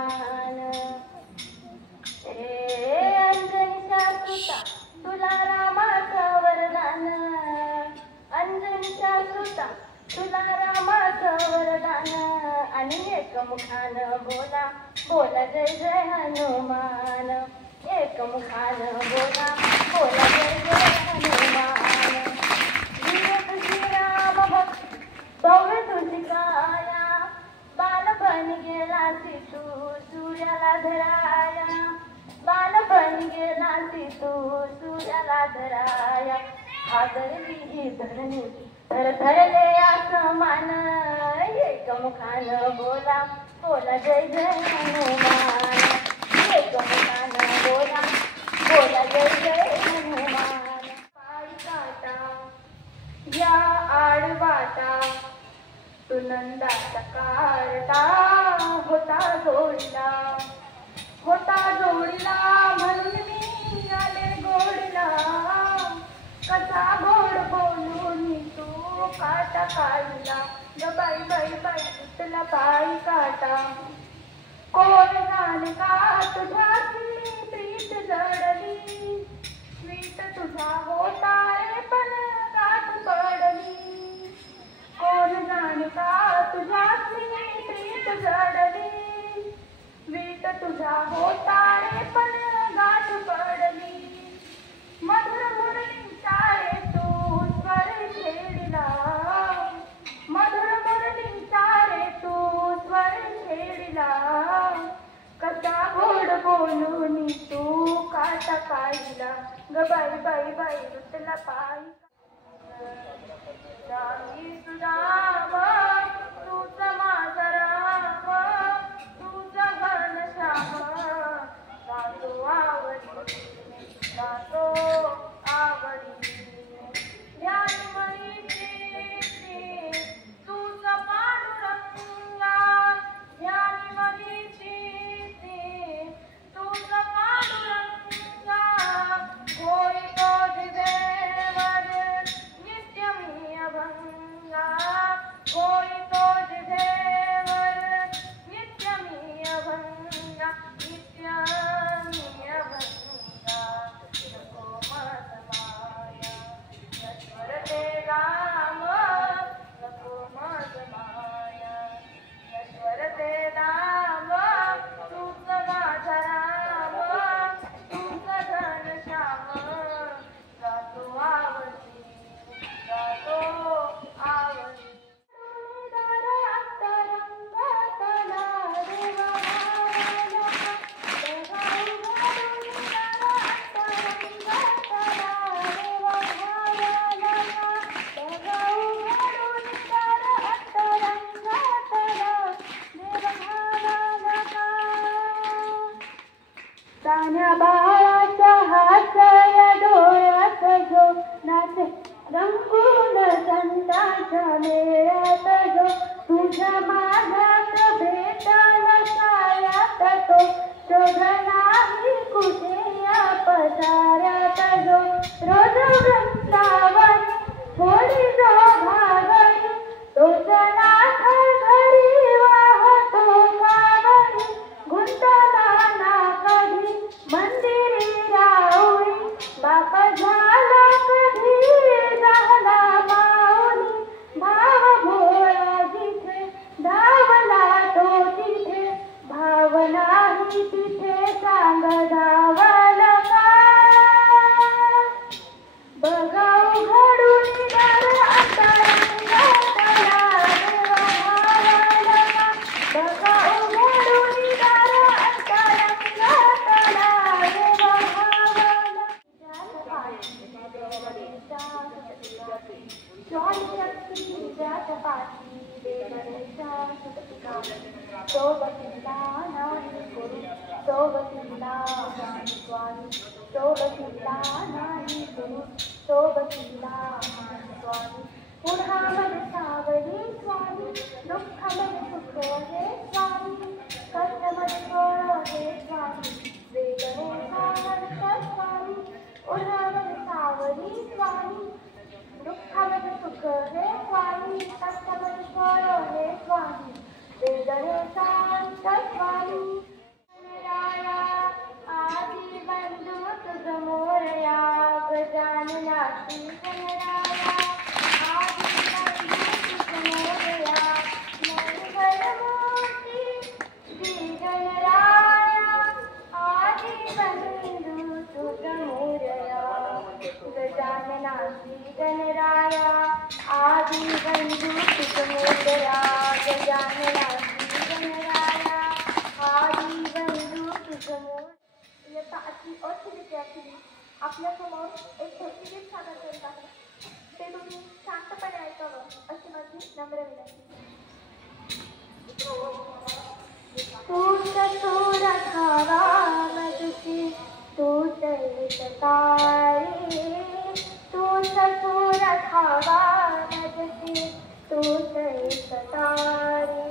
हनुमान हे अंजनीच्या सुता तुला रामाचं वरदान अंजनीच्या सुता तुला रामाचं वरदान आणि एकमुखान बोला बोला जय जय हनुमान एकमुखान बोला बोला जय जय हनुमान वीर तुझी राम भक्त भव्य तुझी काया बालपण गेला तू सूर्याला धराया बालपण गेला तू सूर्याला धराया हादरली ही धरणी थरथरले आसमान एकमुखान बोला बोला जय जय हनुमान एकमुखान बोला बोला जय जय हनुमान पायी काटा या आडवाटा तू नंदाचा कारटा होता जोडीला म्हणून मी आले गोडीला कसा गोड बोलून तू काटा काढला ग बाई बाई बाई तुला पायी काटा कोण जाणे का तुझ्याची प्रीत जडली स्वीट तुझा होता रे पण गाठ पडली कोण जाणे का तुझ्याची प्रीत जडली स्वीट तुझा होता रे पण गाठ पडली मधुर मुरलींचा रे तू स्वर छेडिला मधुर मुरलींचा रे तू स्वर छेडिला कसा गोड बोलून तू काटा काढला ग बाई बाई बाई रुतला पायी रामी सुदाम तूच माझा राम तूच घनश्याम जातो आवडी जातो आवडी ज्ञानमयीची तूच पांडुरंगा ज्ञानमयीची तूच पांडुरंगा होय तो देवर नित्यमी अभंगा होय तो देवर नित्यमी अभंगा नित्यमी अभंगा नको मत माया नश्वर ते राम नको मत माया नश्वर ते राम तूच माझा राम तूच घनश्याम जातो आवडी जातो आवडी तान्या बाळाच्या हातया डोळ्यात जो नाचे रंगून संतांच्या मेळ्यात जो तुझ्या माझ्यात भेटला सायात तो शोध नाही कुठे या पसाऱ्यात जो रोज वृंदावन थोडी जो भागणी तोच नाथ घरी वाहतो कावडी गुंतला ना कधी मंदिरी राहुरी बाप झाला कधी झाला माऊली भाव भोळा जिथे धावला तो तिथे भाव नाही तिथे सांग धावला का बघाऊ घडून दर अंतरंगातला देवा भावला का बघाऊ घडून दर अंतरंगातला देवा भावला सोबतीला नाही करू सोबतीला नाही स्वामी सोबतीला नाही करू सोबतीला नाही स्वामी पुन्हा मध्ये सावली स्वामी दुःखामध्ये सुख हे स्वामी कष्टामध्ये फळ हे स्वामी वेदनेचा नंतर स्वामी पुन्हा मध्ये सावली स्वामी दुःखामध्ये सुख हे स्वामी कष्टामध्ये फळ हे स्वामी वेदनेचा अंत स्वामी श्री गणराया आदि बंधु सुखमोदया गजानना श्री गणराया आदि बंधु सुखमोदया. इयत्ता आठवी अ विद्यार्थी आपल्यासमोर एक भक्तिगीत सादर करीत आहे. ते तुम्ही शांतपणे ऐकावं अशी माझी नम्र विनंती. तू ससुर धावा मजसी तू सैतारी तू ससुर धावा मजसी तू सैतारी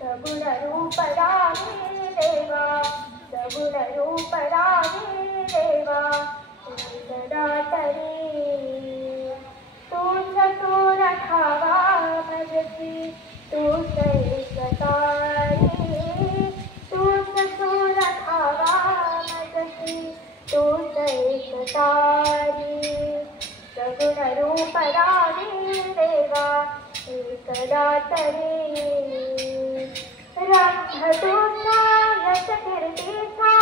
सगुण रूप रामी देवा सगुण रूप रामी देवा सदा तरी तू ससुर धावा मजसी तू सैतारी तू ससुर धावा मजसी तू सैतारी सगुण रूप रामी देवा एकदा तरी रंभतुसा यश कीर्तीचा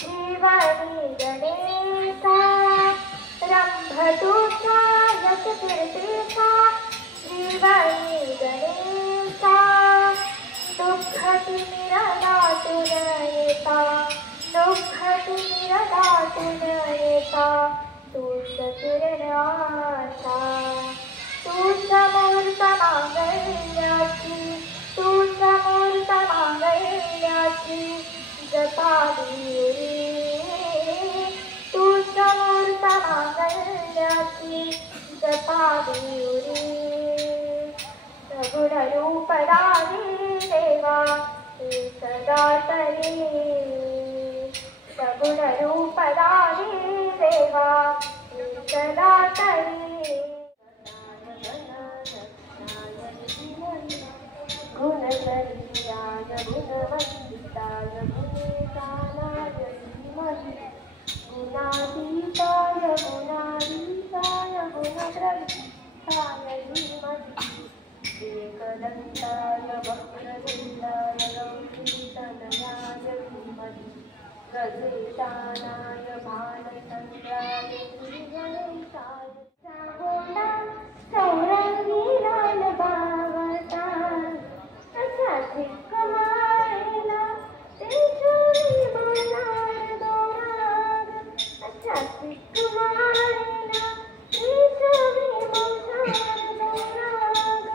जीवनी गणेशा रंभतुसा यश कीर्तीचा जीवनी गणेशा दुःखतिमिरदातुन येता दुःखतिमिरदातुन येता तूच किरणाचा तूच मूर्त मांगल्याची तूच मूर्त मांगल्याची जपावी तूच मूर्त मांगल्याची जपावी सगुण रूप रामी देवा सदा तरी सगुण रूप रामी देवा सदा तरी गुणशरीराय गुणवंदिताय गुणेशानाय धीमहि गुणातीताय गुणाधीशाय गुणप्रविष्टाय धीमहि एकदन्ताय वक्रतुण्डाय गौरीतनयाय धीमहि गजेशानाय भालचन्द्राय श्रीगणेशाय चामुण्डा चौरंगी लाल बावता असा चिक्कमाळेला तेजोरी मनार दोराग असा चिक्कमाळेला तेजोरी मनार दोराग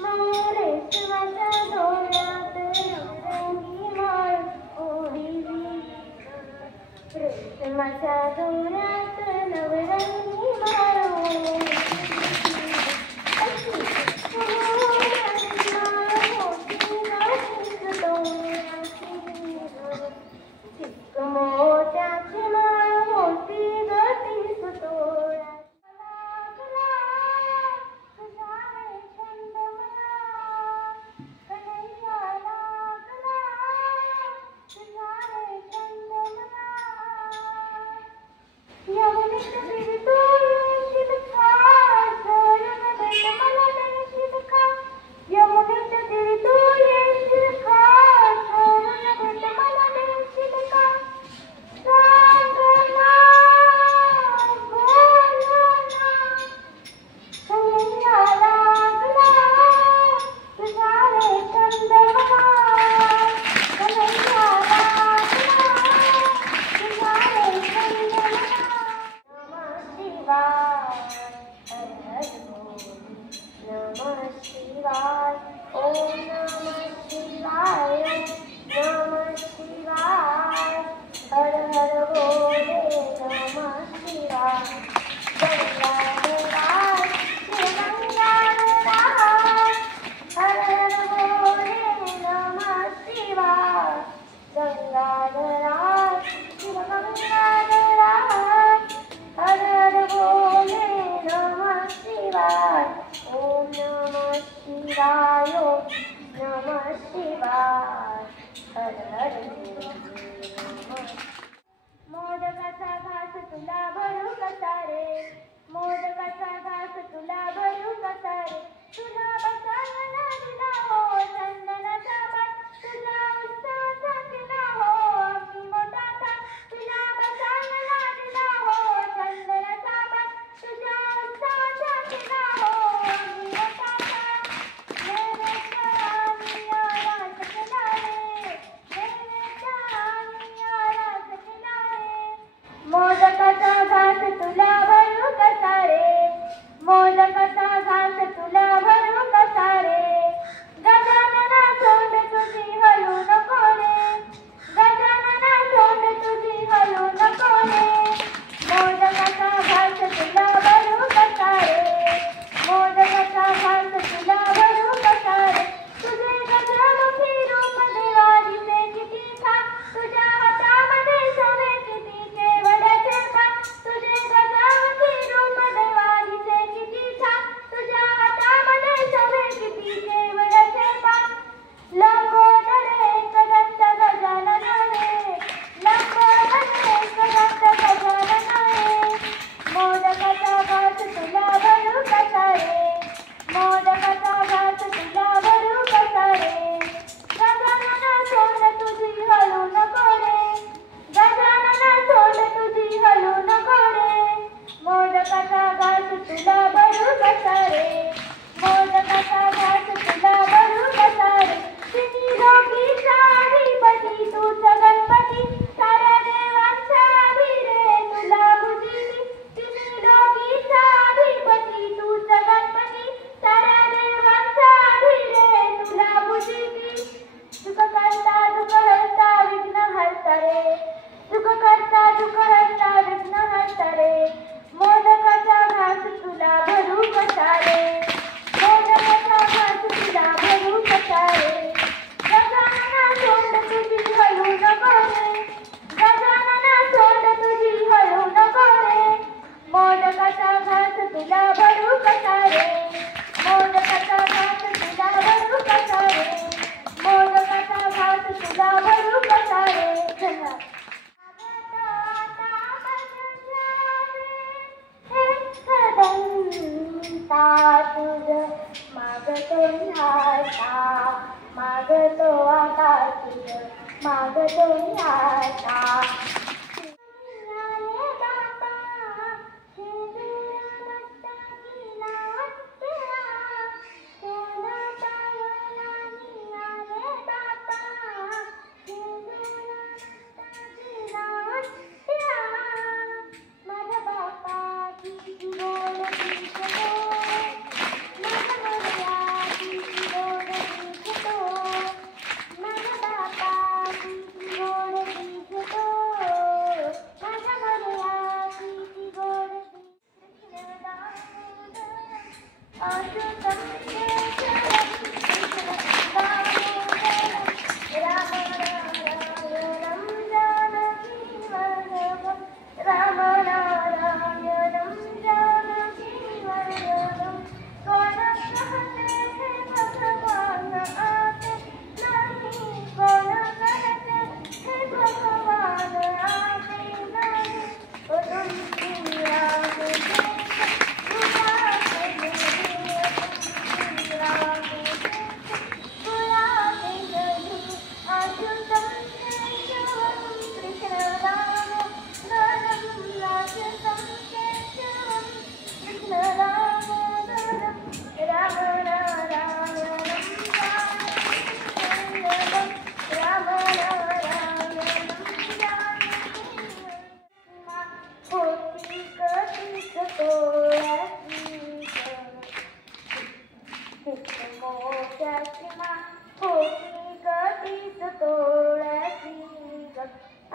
मोरेश्वराच्या डोळ्यात रंगी माळ ओढिली रेशमाच्या डोळ्यात नवरंगी माळ ओढिली मोत्याची माळ होती गती सुतोळ्या तुझा छंद मला कन्हैया लागला तुझा छंद मला यमुनेत फिरतो येशील का रंगभेट मला देशील का यमुनेत फिरतो येशील का रंगभेट मला देशील का सांग ना बोल ना कन्हैया लागला तुझा छंद मला कन्हैया लागला तुझा छंद मला नमः शिवाय हर हर बोल नमः शिवाय ओम नमः शिवाय नमः शिवाय हर हर बोले नमः शिवाय गंगाधराय शिव गंगाधराय हर हर बोले नमः शिवाय गंगाधराय शिव गंगाधराय हर हर बोले नमः शिवाय ओम नमः शिवाय नमः शिवाय हर हर बोले नमः. मोदकाचा घास तुला भरू कसा रे मोदकाचा घास तुला भरू कसा रे तुला बसायला दिला हो चंदनाचा पाट तुला उत्साहाचा केला हो अगदी मोठा ताट तुला बसायला दिला हो चंदनाचा पाट तुझ्या मागतोय आता.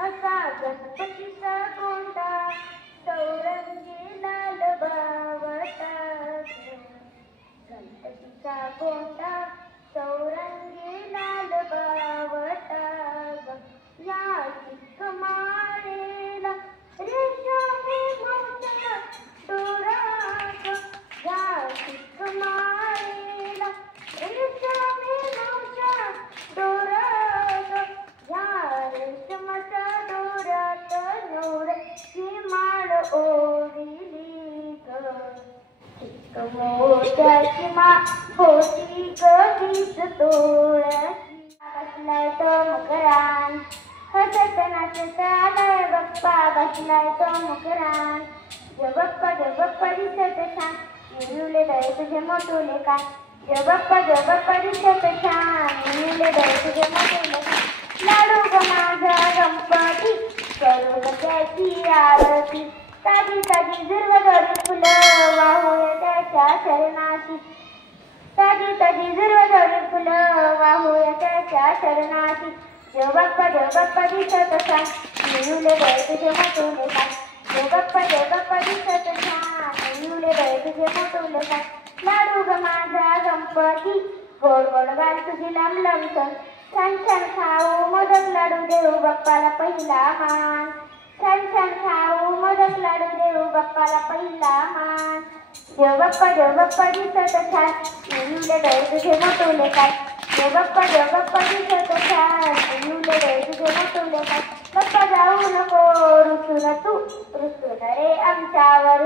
असा गणपतीचा कोंडा चौरंगी लाल बावटा, गणपतीचा कोंडा चौरंगी लाल बावटा, या चिक माळेला रेशमी मोठ्या दोरात, या चिक माळेला रेशमी मोठ्या दोरात, या रेशमाच्या दोऱ्यात नवऱ्याची माळ ओढली ग. चिक मोठ्याची माळ होती कधीच तोळ्याची, बसलाय तो मकरान हसत नाचत आलाय बाप्पा, बसलाय तो मकरान. जबप्पा दिसत छान निवले दय तुझे मोठुले काय, जबप्पा दिसत छान निवले दय तुझे मोठुले काय. लाडू ग माझा गणपती करू ग त्याची आरती, ताजी ताजी झुरवधरी फुलं वाहूया त्याच्या शरणाची, ताजी ताजी झुरवधरी फुलं वाहूया त्याच्या शरणाची. जबप्पा दिसत छान निवले दय तुझे मोठुले काय, जबप्पा दिसत छान निवले दय तुझे मोठुले काय. लाडू ग माझा गणपती गोड गोड घाल तुझी लांब लांब सण, छान छान खाऊ मोदक लाडू देऊ बाप्पाला पहिला मान, छान छान खाऊ मोदक लाडू देऊ बाप्पाला पहिला मान. जबप्पा दिसत छान निवले दय तुझे मोठुले काय, जबप्पा दिसत छान निवले दय तुझे मोठुले काय. बाप्पा जाऊ नको रुसून तू, रुसून रे आमच्यावर,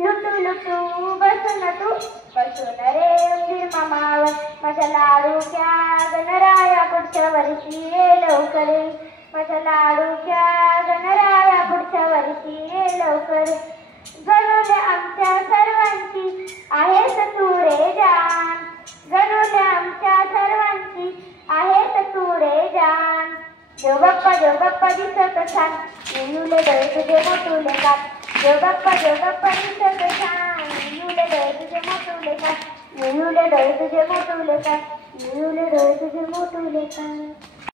लुटू लुटू बसून तू, बसून रे उंदीर मामावर. माझ्या लाडूच्या गणराया पुढच्या वर्षी ये लवकर, माझ्या लाडूच्या गणराया पुढच्या वर्षी ये लवकर. गणुल्या आमच्या सर्वांची आहेस तू रे जान, गणुल्या आमच्या सर्वांची आहेस तू रे जान. जबप्पा दिसत छान निवले दय तुझे मोठुले काय, जबप्पा दिसत छान निवले दय तुझे मोठुले काय, निवले दय तुझे मोठुले काय, निवले दय तुझे मोठुले काय.